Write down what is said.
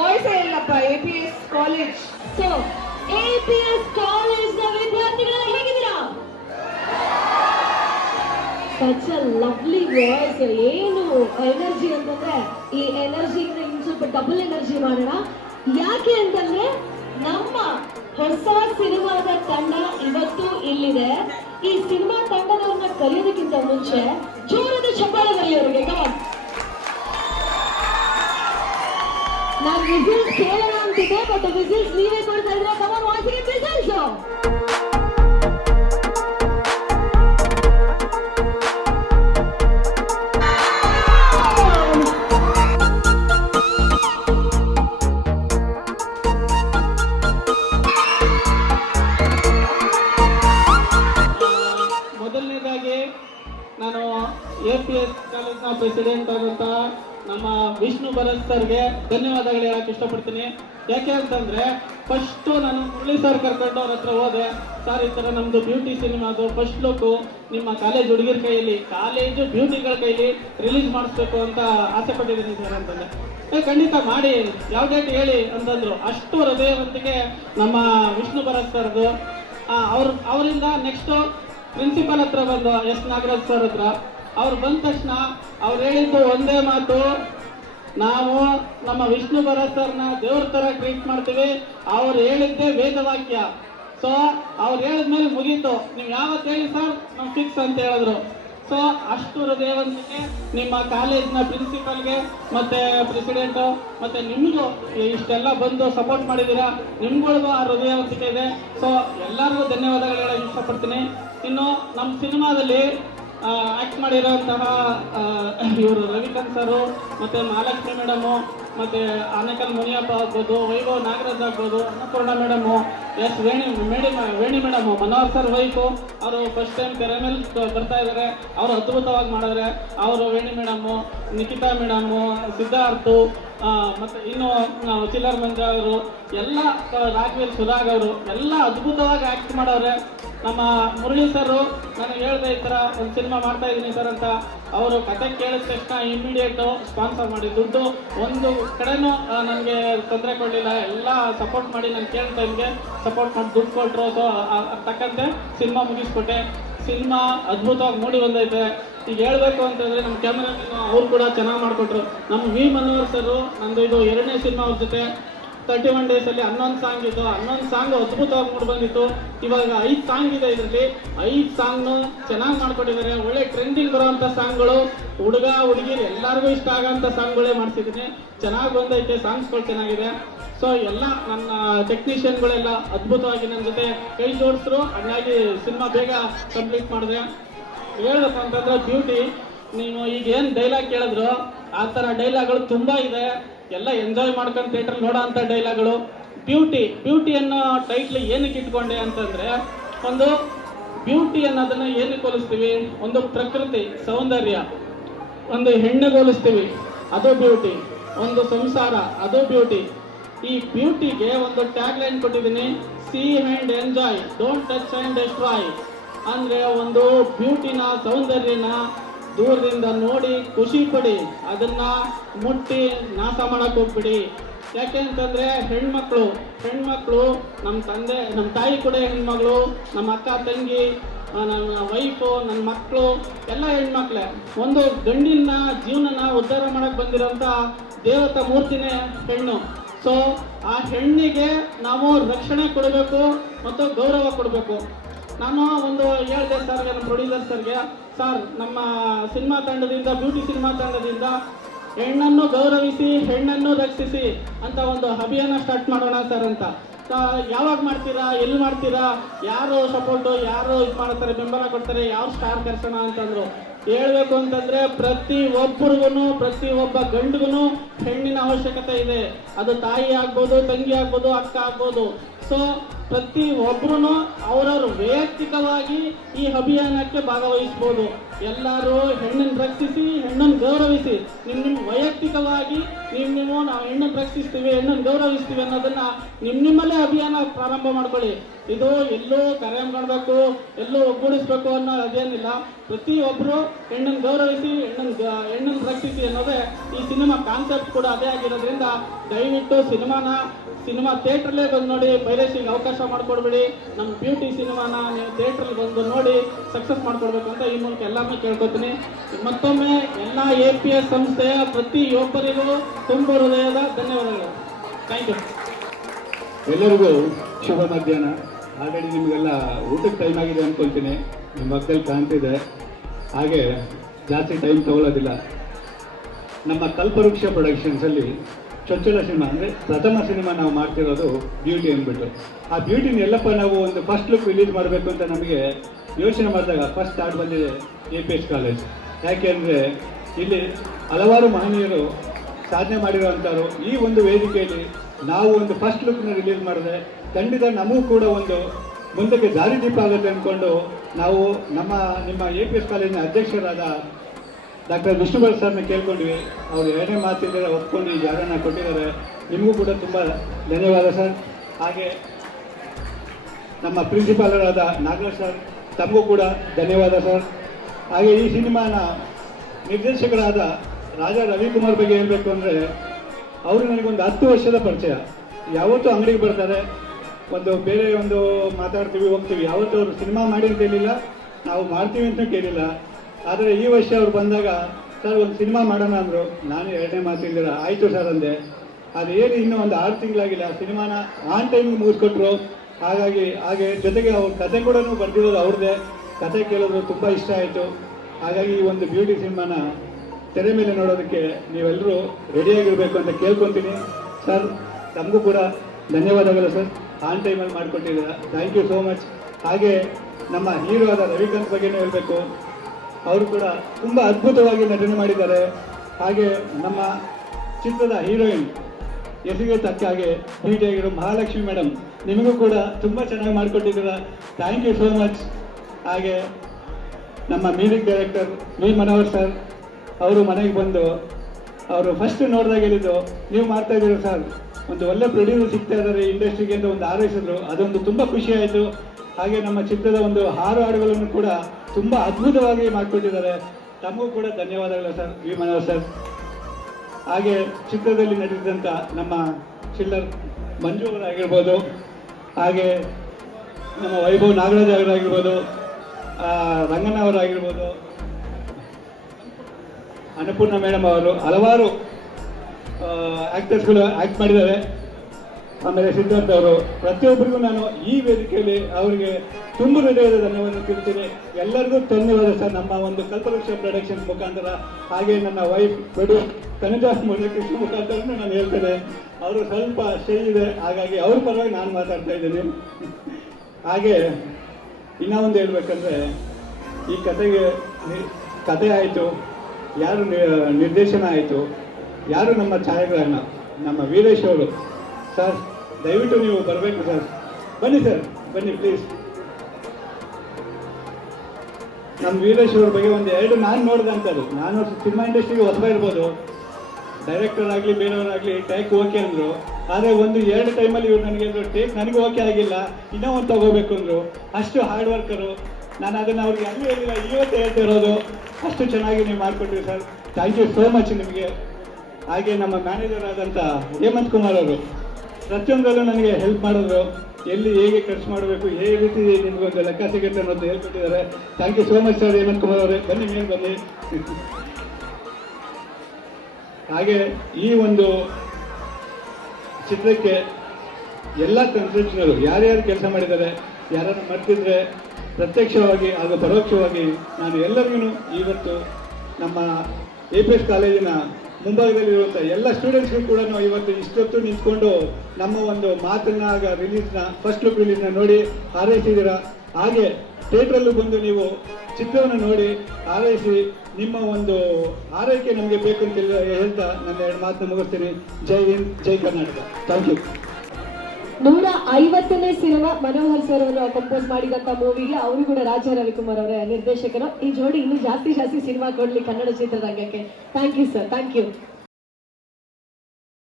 ವಾಯ್ಸೇ ಇಲ್ಲಪ್ಪ. APS college. So APS college ನ ವಿದ್ಯಾರ್ಥಿಗಳು ಹೇಗಿದ್ದೀರಾ? Such a lovely voice. ಏನು ಎನರ್ಜಿ ಅಂತಂದ್ರೆ ಈ ಎನರ್ಜಿಯಿಂದ ಇನ್ನು ಸ್ವಲ್ಪ ಡಬಲ್ ಎನರ್ಜಿ ಮಾಡೋಣ. ಯಾಕೆ ಅಂತಂದ್ರೆ ನಮ್ಮ ಹೊಸ ಸಿನಿಮಾದ ತಂಡ ಇವತ್ತು ಇಲ್ಲಿದೆ. ಈ ಸಿನಿಮಾ ತಂಡದವ್ರನ್ನ ಕರೆಯೋದಕ್ಕಿಂತ ಮುಂಚೆ ಜೋರದ ಚಪ್ಪಾಳೆ ಬರಲಿ ಅವರಿಗೆ. ಕಮಾನ್. ನಾನು ವಿಸಿಲ್ಸ್ ಕೇಳೋಣ ಅಂತಿದ್ದೆ, ಬಟ್ ವಿಸಿಲ್ಸ್ ನೀವೇ ಕೊಡ್ತಾ ಇದ್ರೆ. ಕಮಾನ್, ವಾಚಿಗೆ ವಿಸಿಲ್ಸ್. ಮೊದಲನೇದಾಗಿ ನಾನು APS ಕಾಲೇಜ್ನ ಪ್ರೆಸಿಡೆಂಟ್ ಆದಂಥ ನಮ್ಮ ವಿಷ್ಣು ಭರತ್ ಸರ್ಗೆ ಧನ್ಯವಾದಗಳು ಹೇಳಕ್ಕೆ ಇಷ್ಟಪಡ್ತೀನಿ. ಯಾಕೆ ಅಂತಂದರೆ ಫಸ್ಟು ನಾನು ಮುರಳಿ ಸರ್ ಕರ್ಕೊಂಡು ಅವ್ರ ಹತ್ರ ಹೋದೆ. ಸರ್, ಈ ಥರ ನಮ್ಮದು ಬ್ಯೂಟಿ ಸಿನಿಮಾದು ಫಸ್ಟ್ ಲುಕ್ಕು ನಿಮ್ಮ ಕಾಲೇಜ್ ಹುಡುಗಿರ ಕೈಯಲ್ಲಿ, ಕಾಲೇಜು ಬ್ಯೂಟಿಗಳ ಕೈಲಿ ರಿಲೀಸ್ ಮಾಡಿಸ್ಬೇಕು ಅಂತ ಆಸೆ ಪಟ್ಟಿದ್ದೀನಿ ಸರ್ ಅಂತಂದೆ. ಖಂಡಿತ ಮಾಡಿ, ಯಾವ ಡೇಟ್ ಹೇಳಿ ಅಂತಂದರು. ಅಷ್ಟು ಹೃದಯವಂತಿಕೆ ನಮ್ಮ ವಿಷ್ಣು ಭರತ್ ಸರ್ದು. ಅವರಿಂದ ನೆಕ್ಸ್ಟು ಪ್ರಿನ್ಸಿಪಾಲ್ ಹತ್ರ ಬಂದು ಎಸ್ ನಾಗರಾಜ್ ಸರ್ ಹತ್ರ. ಅವ್ರು ಬಂದ ತಕ್ಷಣ ಅವ್ರು ಹೇಳಿದ್ದು ಒಂದೇ ಮಾತು, ನಾವು ನಮ್ಮ ವಿಷ್ಣು ಭರತ್ ಸರ್ನ ದೇವ್ರ ಥರ ಟ್ರೀಟ್ ಮಾಡ್ತೀವಿ. ಅವ್ರು ಹೇಳಿದ್ದೇ ವೇದವಾಕ್ಯ. ಸೊ ಅವ್ರು ಹೇಳಿದ್ಮೇಲೆ ಮುಗೀತು, ನೀವು ಯಾವತ್ತು ಹೇಳಿ ಸರ್ ನಾವು ಫಿಕ್ಸ್ ಅಂತ ಹೇಳಿದ್ರು. ಸೊ ಅಷ್ಟು ಹೃದಯವಂತಿಕೆ ನಿಮ್ಮ ಕಾಲೇಜ್ನ ಪ್ರಿನ್ಸಿಪಾಲ್ಗೆ ಮತ್ತು ಪ್ರೆಸಿಡೆಂಟು ಮತ್ತು ನಿಮಗೂ ಇಷ್ಟೆಲ್ಲ ಬಂದು ಸಪೋರ್ಟ್ ಮಾಡಿದ್ದೀರಾ, ನಿಮ್ಗಳಿಗೂ ಆ ಹೃದಯವಂತಿಕೆ ಇದೆ. ಸೊ ಎಲ್ಲರಿಗೂ ಧನ್ಯವಾದಗಳು ಹೇಳಕ್ಕೆ ಇಷ್ಟಪಡ್ತೀನಿ. ಇನ್ನು ನಮ್ಮ ಸಿನಿಮಾದಲ್ಲಿ ಆ್ಯಕ್ಟ್ ಮಾಡಿರೋಂತಹ ಇವರು ರವಿಕಾಂತ್ ಸರು ಮತ್ತು ಮಹಾಲಕ್ಷ್ಮಿ ಮೇಡಮು ಮತ್ತು ಆನೇಕಲ್ ಮುನಿಯಪ್ಪ ಆಗ್ಬೋದು, ವೈಭವ್ ನಾಗರಾಜ್ ಆಗ್ಬೋದು, ಅನ್ನಪೂರ್ಣ ಮೇಡಮು, ಎಸ್ ವೇಣಿ ಮೇಡಮು, ಮನೋಹರ್ ಸರ್ ವೈಫು, ಅವರು ಫಸ್ಟ್ ಟೈಮ್ ತೆರೆ ಮೇಲೆ ಬರ್ತಾ ಇದ್ದಾರೆ. ಅವರು ಅದ್ಭುತವಾಗಿ ಮಾಡಿದ್ರೆ. ಅವರು ವೇಣಿ ಮೇಡಮು, ನಿಖಿತಾ ಮೇಡಮು, ಸಿದ್ಧಾರ್ಥು, ಮತ್ತು ಇನ್ನು ಚಿಲ್ಲರ್ ಮಂಜ ಅವರು ಎಲ್ಲ, ರಾಘವೇಲ್ ಸುರಾಗ್ ಅವರು ಎಲ್ಲ ಅದ್ಭುತವಾಗಿ ಆ್ಯಕ್ಟ್ ಮಾಡವ್ರೆ. ನಮ್ಮ ಮುರಳಿ ಸರು ನನಗೆ ಹೇಳಿದೆ ಈ ಥರ ಒಂದು ಸಿನಿಮಾ ಮಾಡ್ತಾ ಇದ್ದೀನಿ ಸರ್ ಅಂತ. ಅವರು ಕತೆ ಕೇಳಿದ ತಕ್ಷಣ ಇಮ್ಮಿಡಿಯೇಟು ಸ್ಪಾನ್ಸರ್ ಮಾಡಿ, ದುಡ್ಡು ಒಂದು ಕಡೆನೂ ನನಗೆ ತೊಂದರೆ ಕೊಡಲಿಲ್ಲ. ಎಲ್ಲ ಸಪೋರ್ಟ್ ಮಾಡಿ, ನಾನು ಕೇಳಿದ ಟೈಮ್ಗೆ ಸಪೋರ್ಟ್ ಮಾಡಿ ದುಡ್ಡು ಕೊಟ್ಟರು. ಸೊ ತಕ್ಕಂತೆ ಸಿನಿಮಾ ಮುಗಿಸ್ಕೊಟ್ಟೆ. ಸಿನಿಮಾ ಅದ್ಭುತವಾಗಿ ಮೂಡಿ ಬಂದೈತೆ. ಈಗ ಹೇಳಬೇಕು ಅಂತಂದರೆ ನಮ್ಮ ಕ್ಯಾಮ್ರಾ ಅವ್ರು ಕೂಡ ಚೆನ್ನಾಗಿ ಮಾಡಿಕೊಟ್ರು. ನಮ್ಮ ವಿ ಮನೋಹರ್ ಸರು, ನಂದು ಇದು 2ನೇ ಸಿನಿಮಾ ಅವ್ರ ಜೊತೆ. 31 ಡೇಸಲ್ಲಿ 11 ಸಾಂಗ್ ಇತ್ತು. 11 ಸಾಂಗ್ ಅದ್ಭುತವಾಗಿ ಮೂಡಿ ಬಂದಿತ್ತು. ಇವಾಗ 5 ಸಾಂಗ್ ಇದೆ. ಇದರಲ್ಲಿ 5 ಸಾಂಗ್ನು ಚೆನ್ನಾಗಿ ಮಾಡ್ಕೊಟ್ಟಿದ್ದಾರೆ. ಒಳ್ಳೆ ಟ್ರೆಂಡಿಂಗ್ ಬರೋವಂಥ ಸಾಂಗ್ಗಳು, ಹುಡುಗ ಹುಡುಗಿರು ಎಲ್ಲರಿಗೂ ಇಷ್ಟ ಆಗೋಂಥ ಸಾಂಗ್ಗಳೇ ಮಾಡಿಸಿದ್ದೀನಿ. ಚೆನ್ನಾಗಿ ಬಂದೈತೆ, ಸಾಂಗ್ಸ್ಗಳು ಚೆನ್ನಾಗಿದೆ. ಸೊ ಎಲ್ಲ ನನ್ನ ಟೆಕ್ನಿಷಿಯನ್ಗಳೆಲ್ಲ ಅದ್ಭುತವಾಗಿ ನನ್ನ ಜೊತೆ ಕೈ ಜೋಡಿಸಿದ್ರು. ಹಾಗಾಗಿ ಸಿನಿಮಾ ಬೇಗ ಕಂಪ್ಲೀಟ್ ಮಾಡಿದೆ. ಹೇಳ್ಬೇಕು ಅಂತಂದರೆ ಬ್ಯೂಟಿ, ನೀವು ಈಗ ಏನು ಡೈಲಾಗ್ ಕೇಳಿದ್ರು ಆ ಥರ ಡೈಲಾಗ್ಗಳು ತುಂಬ ಇದೆ. ಎಲ್ಲ ಎಂಜಾಯ್ ಮಾಡ್ಕೊಂಡು ಥಿಯೇಟ್ರಲ್ಲಿ ನೋಡೋ ಅಂಥ ಡೈಲಾಗ್ಗಳು. ಬ್ಯೂಟಿ ಅನ್ನೋ ಟೈಟ್ಲ್ ಏನಕ್ಕೆ ಇಟ್ಕೊಂಡೆ ಅಂತಂದರೆ, ಒಂದು ಬ್ಯೂಟಿ ಅನ್ನೋದನ್ನು ಏನಕ್ಕೆ ಹೋಲಿಸ್ತೀವಿ? ಒಂದು ಪ್ರಕೃತಿ ಸೌಂದರ್ಯ, ಒಂದು ಹೆಣ್ಣಿಗೆ ಹೋಲಿಸ್ತೀವಿ, ಅದು ಬ್ಯೂಟಿ. ಒಂದು ಸಂಸಾರ, ಅದು ಬ್ಯೂಟಿ. ಈ ಬ್ಯೂಟಿಗೆ ಒಂದು ಟ್ಯಾಗ್ ಲೈನ್ ಕೊಟ್ಟಿದ್ದೀನಿ, C and enjoy, don't touch and destroy. ಅಂದರೆ ಒಂದು ಬ್ಯೂಟಿನ, ಸೌಂದರ್ಯನ ದೂರದಿಂದ ನೋಡಿ ಖುಷಿ ಪಡಿ, ಅದನ್ನ ಮುಟ್ಟಿ ನಾಶ ಮಾಡಕ್ಕೆ ಹೋಗ್ಬಿಡಿ. ಯಾಕೆ ಅಂತಂದರೆ ಹೆಣ್ಮಕ್ಳು ನಮ್ಮ ತಂದೆ, ನಮ್ಮ ತಾಯಿ ಕೂಡ ಹೆಣ್ಮಗಳು, ನಮ್ಮ ಅಕ್ಕ ತಂಗಿ, ನನ್ನ ವೈಫು, ನನ್ನ ಮಕ್ಕಳು ಎಲ್ಲ ಹೆಣ್ಮಕ್ಳೇ. ಒಂದು ಗಂಡಿನ ಜೀವನನ ಉದ್ಧಾರ ಮಾಡಕ್ಕೆ ಬಂದಿರೋಂಥ ದೇವತಾ ಮೂರ್ತಿನೇ ಹೆಣ್ಣು. ಸೊ ಆ ಹೆಣ್ಣಿಗೆ ನಾವು ರಕ್ಷಣೆ ಕೊಡಬೇಕು ಮತ್ತು ಗೌರವ ಕೊಡಬೇಕು. ನಾನು ಒಂದು ಹೇಳಿದೆ ಸರ್ಗೆ, ನಮ್ಮ ಪ್ರೊಡ್ಯೂಸರ್ ಸರ್ಗೆ, ಸರ್ ನಮ್ಮ ಸಿನಿಮಾ ತಂಡದಿಂದ, ಬ್ಯೂಟಿ ಸಿನಿಮಾ ತಂಡದಿಂದ ಹೆಣ್ಣನ್ನು ಗೌರವಿಸಿ, ಹೆಣ್ಣನ್ನು ರಕ್ಷಿಸಿ ಅಂತ ಒಂದು ಅಭಿಯಾನ ಸ್ಟಾರ್ಟ್ ಮಾಡೋಣ ಸರ್ ಅಂತ. ಯಾವಾಗ ಮಾಡ್ತೀರಾ, ಎಲ್ಲಿ ಮಾಡ್ತೀರಾ, ಯಾರು ಸಪೋರ್ಟು, ಯಾರು ಇದು ಮಾಡ್ತಾರೆ, ಬೆಂಬಲ ಕೊಡ್ತಾರೆ, ಯಾವ ಸ್ಟಾರ್ ಕರ್ಸೋಣ ಅಂತಂದರು. ಹೇಳ್ಬೇಕು ಅಂತಂದರೆ ಪ್ರತಿಯೊಬ್ಬ ಗಂಡಿಗೂ ಹೆಣ್ಣಿನ ಅವಶ್ಯಕತೆ ಇದೆ. ಅದು ತಾಯಿ ಆಗ್ಬೋದು, ತಂಗಿ ಆಗ್ಬೋದು, ಅಕ್ಕ ಆಗ್ಬೋದು. ಸೊ ಪ್ರತಿಯೊಬ್ಬರೂ ಅವರವ್ರ ವೈಯಕ್ತಿಕವಾಗಿ ಈ ಅಭಿಯಾನಕ್ಕೆ ಭಾಗವಹಿಸ್ಬೋದು. ಎಲ್ಲರೂ ಹೆಣ್ಣನ್ನು ರಕ್ಷಿಸಿ, ಹೆಣ್ಣನ್ನು ಗೌರವಿಸಿ. ನಿಮ್ಮ ವೈಯಕ್ತಿಕವಾಗಿ ನಾವು ಹೆಣ್ಣನ್ನು ರಕ್ಷಿಸ್ತೀವಿ, ಹೆಣ್ಣನ್ನು ಗೌರವಿಸ್ತೀವಿ ಅನ್ನೋದನ್ನು ನಿಮ್ಮಲ್ಲೇ ಅಭಿಯಾನ ಪ್ರಾರಂಭ ಮಾಡ್ಕೊಳ್ಳಿ. ಇದು ಎಲ್ಲೂ ಕರೆ ಮಾಡಬೇಕು, ಎಲ್ಲೂ ಒಗ್ಗೂಡಿಸ್ಬೇಕು ಅನ್ನೋ ಅದೇನಿಲ್ಲ. ಪ್ರತಿಯೊಬ್ಬರು ಹೆಣ್ಣನ್ನು ಗೌರವಿಸಿ, ಹೆಣ್ಣನ್ನು ರಕ್ಷಿಸಿ ಅನ್ನೋದೇ ಈ ಸಿನಿಮಾ ಕಾನ್ಸೆಪ್ಟ್ ಕೂಡ ಅದೇ ಆಗಿರೋದ್ರಿಂದ ದಯವಿಟ್ಟು ಸಿನಿಮಾ ಥಿಯೇಟ್ರಲ್ಲೇ ಬಂದು ನೋಡಿ. ಪೈರೇಸಿಗೆ ಅವಕಾಶ ಮಾಡಿಕೊಡ್ಬೇಡಿ. ನಮ್ಮ ಬ್ಯೂಟಿ ಸಿನಿಮಾನ ನೀವು ಥಿಯೇಟ್ರಲ್ಲಿ ಬಂದು ನೋಡಿ ಸಕ್ಸಸ್ ಮಾಡಿಕೊಡ್ಬೇಕು ಅಂತ ಈ ಮೂಲಕ ಎಲ್ಲರನ್ನೂ ಕೇಳ್ಕೊತೀನಿ. ಮತ್ತೊಮ್ಮೆ ಎಲ್ಲ APS ಸಂಸ್ಥೆಯ ಪ್ರತಿಯೊಬ್ಬರಿಗೂ ತುಂಬ ಹೃದಯದ ಧನ್ಯವಾದಗಳು. Thank you. ಎಲ್ಲರಿಗೂ ಶುಭ ಮಧ್ಯಾಹ್ನ. ಆಲ್ರೆಡಿ ನಿಮಗೆಲ್ಲ ಊಟಕ್ಕೆ ಟೈಮ್ ಆಗಿದೆ ಅಂದ್ಕೊಳ್ತೀನಿ. ನಿಮ್ಮ ಮಕ್ಕಳು ಕಾಣ್ತಿದೆ, ಹಾಗೆ ಜಾಸ್ತಿ ಟೈಮ್ ತಗೊಳ್ಳೋದಿಲ್ಲ. ನಮ್ಮ ಕಲ್ಪವೃಕ್ಷ ಪ್ರೊಡಕ್ಷನ್ಸಲ್ಲಿ ಚೊಚ್ಚಲ ಸಿನಿಮಾ ಅಂದರೆ ಪ್ರಥಮ ಸಿನಿಮಾ ನಾವು ಮಾಡ್ತಿರೋದು ಬ್ಯೂಟಿ ಅಂದ್ಬಿಟ್ಟು. ಆ ಬ್ಯೂಟಿನ ಎಲ್ಲಪ್ಪ ನಾವು ಒಂದು ಫಸ್ಟ್ ಲುಕ್ ರಿಲೀಸ್ ಮಾಡಬೇಕು ಅಂತ ನಮಗೆ ಯೋಚನೆ ಮಾಡಿದಾಗ ಫಸ್ಟ್ ಸ್ಟಾರ್ಟ್ ಬಂದಿದೆ APS ಕಾಲೇಜ್. ಯಾಕೆ ಅಂದರೆ ಇಲ್ಲಿ ಹಲವಾರು ಮಹನೀಯರು ಸಾಧನೆ ಮಾಡಿರೋವಂಥವ್ರು. ಈ ಒಂದು ವೇದಿಕೆಯಲ್ಲಿ ನಾವು ಒಂದು ಫಸ್ಟ್ ಲುಕ್ನ ರಿಲೀಸ್ ಮಾಡಿದ್ರೆ ಖಂಡಿತ ನಮಗೂ ಕೂಡ ಒಂದು ಮುಂದಕ್ಕೆ ದಾರಿದೀಪ ಆಗುತ್ತೆ ಅಂದ್ಕೊಂಡು ನಾವು ನಿಮ್ಮ APS ಕಾಲೇಜಿನ ಅಧ್ಯಕ್ಷರಾದ ಡಾಕ್ಟರ್ ವಿಷ್ಣುಭಟ್ ಸರ್ನ ಕೇಳ್ಕೊಂಡ್ವಿ. ಅವರು ಎರಡನೇ ಮಾತಿದ್ದಾರೆ, ಒಪ್ಕೊಂಡು ಈ ಜಾಗನ ಕೊಟ್ಟಿದ್ದಾರೆ. ನಿಮಗೂ ಕೂಡ ತುಂಬ ಧನ್ಯವಾದ ಸರ್. ಹಾಗೆ ನಮ್ಮ ಪ್ರಿನ್ಸಿಪಾಲರಾದ ನಾಗರಾಜ್ ಸರ್, ತಮಗೂ ಕೂಡ ಧನ್ಯವಾದ ಸರ್. ಹಾಗೆ ಈ ಸಿನಿಮಾನ ನಿರ್ದೇಶಕರಾದ ರಾಜಾ ರವಿಕುಮಾರ್ ಬಗ್ಗೆ ಹೇಳಬೇಕು ಅಂದರೆ, ಅವರು ನನಗೊಂದು 10 ವರ್ಷದ ಪರಿಚಯ. ಯಾವತ್ತೂ ಅಂಗಡಿಗೆ ಬರ್ತಾರೆ, ಬೇರೆ ಮಾತಾಡ್ತೀವಿ, ಹೋಗ್ತೀವಿ. ಯಾವತ್ತೂ ಅವರು ಸಿನಿಮಾ ಮಾಡಿ ಅಂತ ಹೇಳಿಲ್ಲ, ನಾವು ಮಾಡ್ತೀವಿ ಅಂತ ಕೇಳಿಲ್ಲ. ಆದರೆ ಈ ವರ್ಷ ಅವ್ರು ಬಂದಾಗ ಸರ್ ಒಂದು ಸಿನಿಮಾ ಮಾಡೋಣ ಅಂದರು. ನಾನು ಎರಡನೇ ಮಾತಿದ್ದೀರ ಆಯಿತು ಸರ್ ಅಂದೆ. ಅದು ಏನು ಇನ್ನೂ ಒಂದು 6 ತಿಂಗಳಾಗಿಲ್ಲ, ಸಿನಿಮಾನ ಆನ್ ಟೈಮಿಗೆ ಮುಗಿಸ್ಕೊಟ್ರು. ಹಾಗೆ ಜೊತೆಗೆ ಅವ್ರ ಕತೆ ಕೂಡ ಬರ್ದಿರೋದು ಅವ್ರದ್ದೇ. ಕತೆ ಕೇಳೋದು ತುಂಬ ಇಷ್ಟ ಆಯಿತು. ಹಾಗಾಗಿ ಈ ಒಂದು ಬ್ಯೂಟಿ ಸಿನಿಮಾನ ತೆರೆ ಮೇಲೆ ನೋಡೋದಕ್ಕೆ ನೀವೆಲ್ಲರೂ ರೆಡಿಯಾಗಿರಬೇಕು ಅಂತ ಕೇಳ್ಕೊತೀನಿ. ಸರ್ ತಮಗೂ ಕೂಡ ಧನ್ಯವಾದಗಳು ಸರ್, ಆನ್ ಟೈಮಲ್ಲಿ ಮಾಡಿಕೊಟ್ಟಿದ್ದೀರಾ. Thank you so much. ಹಾಗೆ ನಮ್ಮ ಹೀರೋ ಆದ ರವಿಕಾಂತ್ ಬಗ್ಗೆನೂ ಹೇಳಬೇಕು. ಅವರು ಕೂಡ ತುಂಬ ಅದ್ಭುತವಾಗಿ ನಟನೆ ಮಾಡಿದ್ದಾರೆ. ಹಾಗೆ ನಮ್ಮ ಚಿತ್ರದ ಹೀರೋಯಿನ್ ಹೆಸರಿಗೆ ತಕ್ಕ ಹಾಗೆ ಭೇಟಿಯಾಗಿರೋ ಮಹಾಲಕ್ಷ್ಮಿ ಮೇಡಮ್, ನಿಮಗೂ ಕೂಡ ತುಂಬ ಚೆನ್ನಾಗಿ ಮಾಡಿಕೊಟ್ಟಿದ್ದೀರಾ. Thank you so much. ಹಾಗೆ ನಮ್ಮ music director V Manohar sir, ಅವರು ಮನೆಗೆ ಬಂದು ಅವರು ಫಸ್ಟ್ ನೋಡಿದಾಗ ಹೇಳಿದ್ದು, ನೀವು ಮಾಡ್ತಾ ಇದ್ದೀರಾ ಸರ್, ಒಂದು ಒಳ್ಳೆ ಪ್ರೊಡ್ಯೂಸರ್ ಸಿಗ್ತಾ ಇದ್ದಾರೆ ಇಂಡಸ್ಟ್ರಿಗೆ ಅಂತ ಒಂದು ಹಾರೈಸಿದ್ರು. ಅದೊಂದು ತುಂಬ ಖುಷಿ ಆಯಿತು. ಹಾಗೆ ನಮ್ಮ ಚಿತ್ರದ ಒಂದು 6 ಹಾಡುಗಳನ್ನು ಕೂಡ ತುಂಬ ಅದ್ಭುತವಾಗಿ ಮಾಡಿಕೊಟ್ಟಿದ್ದಾರೆ. ತಮಗೂ ಕೂಡ ಧನ್ಯವಾದಗಳು ಸರ್, ವಿ ಮನೋಹರ್ ಸರ್. ಹಾಗೆ ಚಿತ್ರದಲ್ಲಿ ನಟಿಸಿದಂಥ ನಮ್ಮ ಚಿಲ್ಲರ್ ಮಂಜು ಅವರಾಗಿರ್ಬೋದು, ಹಾಗೆ ನಮ್ಮ ವೈಭವ್ ನಾಗರಾಜ್ ಅವರಾಗಿರ್ಬೋದು, ರಂಗಣ್ಣ ಅವರಾಗಿರ್ಬೋದು, ಅನ್ನಪೂರ್ಣ ಮೇಡಮ್ ಅವರು, ಹಲವಾರು ಆ್ಯಕ್ಟರ್ಸ್ಗಳು ಆ್ಯಕ್ಟ್ ಮಾಡಿದ್ದಾರೆ. ಆಮೇಲೆ ಸಿದ್ಧಾರ್ಥ ಅವರು, ಪ್ರತಿಯೊಬ್ಬರಿಗೂ ನಾನು ಈ ವೇದಿಕೆಯಲ್ಲಿ ಅವರಿಗೆ ತುಂಬ ಹೃದಯದ ಧನ್ಯವಾದ ತಿಳಿಸ್ತೀನಿ. ಎಲ್ಲರಿಗೂ ಧನ್ಯವಾದ ಸರ್, ನಮ್ಮ ಒಂದು ಕಲ್ಪವೃಕ್ಷ ಪ್ರೊಡಕ್ಷನ್ಸ್ ಮುಖಾಂತರ. ಹಾಗೆ ನನ್ನ ವೈಫ್ ಪ್ರೊಡ್ಯೂಸ್ ತನುಜಾಸ್ ಮುರಳೀಕೃಷ್ಣ ಮುಖಾಂತರನೂ ನಾನು ಹೇಳ್ತೇನೆ. ಅವರು ಸ್ವಲ್ಪ ಶೈ ಇದೆ, ಹಾಗಾಗಿ ಅವ್ರ ಪರವಾಗಿ ನಾನು ಮಾತಾಡ್ತಾ ಇದ್ದೀನಿ. ಹಾಗೆ ಇನ್ನೂ ಒಂದು ಹೇಳ್ಬೇಕಂದ್ರೆ, ಈ ಕತೆ ಆಯಿತು, ಯಾರು ನಿರ್ದೇಶನ ಆಯಿತು, ಯಾರು ನಮ್ಮ ಛಾಯಾಗ್ರಹಣ ನಮ್ಮ ವೀರೇಶ್ ಅವರು. ಸರ್ ದಯವಿಟ್ಟು ನೀವು ಬರಬೇಕು ಸರ್, ಬನ್ನಿ ಸರ್, ಬನ್ನಿ ಪ್ಲೀಸ್. ನಮ್ಮ ವೀರೇಶ್ ಅವ್ರ ಬಗ್ಗೆ ಒಂದು 2 ನಾನು ನೋಡಿದಂಥದ್ದು. ನಾನು ಸಿನಿಮಾ ಇಂಡಸ್ಟ್ರಿಗೆ ಹೊಸಬ ಇರ್ಬೋದು, ಡೈರೆಕ್ಟರ್ ಆಗಲಿ ಬೇರೆಯವರಾಗಲಿ ಟೇಕ್ ಓಕೆ ಅಂದರು. ಆದರೆ 1-2 ಟೈಮಲ್ಲಿ ಇವ್ರು ನನಗೆ ಟೇಕ್ ನನಗೆ ಓಕೆ ಆಗಿಲ್ಲ, ಇನ್ನೂ ಒಂದು ತಗೋಬೇಕು ಅಂದರು. ಅಷ್ಟು ಹಾರ್ಡ್ ವರ್ಕರು. ನಾನು ಅದನ್ನು ಅವ್ರಿಗೆ ಅಲ್ಲಿ ಹೇಳಿಲ್ಲ, ಇವತ್ತು ಹೇಳ್ತಾ ಇರೋದು. ಅಷ್ಟು ಚೆನ್ನಾಗಿ ನೀವು ಮಾಡಿಕೊಟ್ರಿ sir, thank you so much ನಿಮಗೆ. ಹಾಗೆ ನಮ್ಮ ಮ್ಯಾನೇಜರ್ ಆದಂಥ ಹೇಮಂತ್ ಕುಮಾರ್ ಅವರು ಪ್ರತಿಯೊಂದರಲ್ಲೂ ನನಗೆ ಹೆಲ್ಪ್ ಮಾಡಿದ್ರು. ಎಲ್ಲಿ ಹೇಗೆ ಖರ್ಚು ಮಾಡಬೇಕು, ಹೇಗೆ ರೀತಿ ನಿಮಗೊಂದು ಲೆಕ್ಕ ಸಿಗುತ್ತೆ ಅನ್ನೋದು ಹೇಳ್ಕೊಟ್ಟಿದ್ದಾರೆ. Thank you so much sir Hemant Kumar ಅವರೇ. ಬನ್ನಿ ಮೇಲೆ ಬನ್ನಿ. ಹಾಗೆ ಈ ಒಂದು ಚಿತ್ರಕ್ಕೆ ಎಲ್ಲ ಕನ್ಸೆಪ್ಷನರು ಯಾರ್ಯಾರು ಕೆಲಸ ಮಾಡಿದ್ದಾರೆ, ಯಾರನ್ನು ಮರ್ತಿದ್ರೆ ಪ್ರತ್ಯಕ್ಷವಾಗಿ ಹಾಗೂ ಪರೋಕ್ಷವಾಗಿ ನಾನು ಎಲ್ಲರಿಗೂ ಇವತ್ತು ನಮ್ಮ APS ಕಾಲೇಜಿನ ಮುಂಭಾಗದಲ್ಲಿರುವಂಥ ಎಲ್ಲ ಸ್ಟೂಡೆಂಟ್ಸ್ಗೂ ಕೂಡ ಇವತ್ತು ಇಷ್ಟೊತ್ತು ನಿಂತ್ಕೊಂಡು ನಮ್ಮ ಒಂದು ಮಾತನ್ನ ಫಸ್ಟ್ ಲುಕ್ ರಿಲೀಸ್ನ ನೋಡಿ ಹಾರೈಸಿದ್ದೀರಾ. ಹಾಗೆ ಥಿಯೇಟ್ರಲ್ಲೂ ಬಂದು ನೀವು ಚಿತ್ರವನ್ನು ನೋಡಿ ಹಾರೈಸಿ, ನಿಮ್ಮ ಒಂದು ಆರೈಕೆ ನಮಗೆ ಬೇಕು ಅಂತ ಹೇಳ್ತಾ ನನ್ನ 2 ಮಾತನ್ನ ಮುಗಿಸ್ತೀನಿ. ಜೈ ಹಿಂದ್, ಜೈ ಕರ್ನಾಟಕ. Thank you. 150ನೇ ಸಿನಿಮಾ ಮನೋಹರ್ ಸರ್ ಅವರು ಕಂಪೋಸ್ ಮಾಡಿದಂತ ಮೂವಿಗೆ ಅವರು ಕೂಡ ರಾಜಾ ರವಿಕುಮಾರ್ ಅವರ ನಿರ್ದೇಶಕರು. ಈ ಜೋಡಿ ಇನ್ನೂ ಜಾಸ್ತಿ ಸಿನಿಮಾ ಕೊಡ್ಲಿ ಕನ್ನಡ ಚಿತ್ರರಂಗಕ್ಕೆ. Thank you sir, thank you.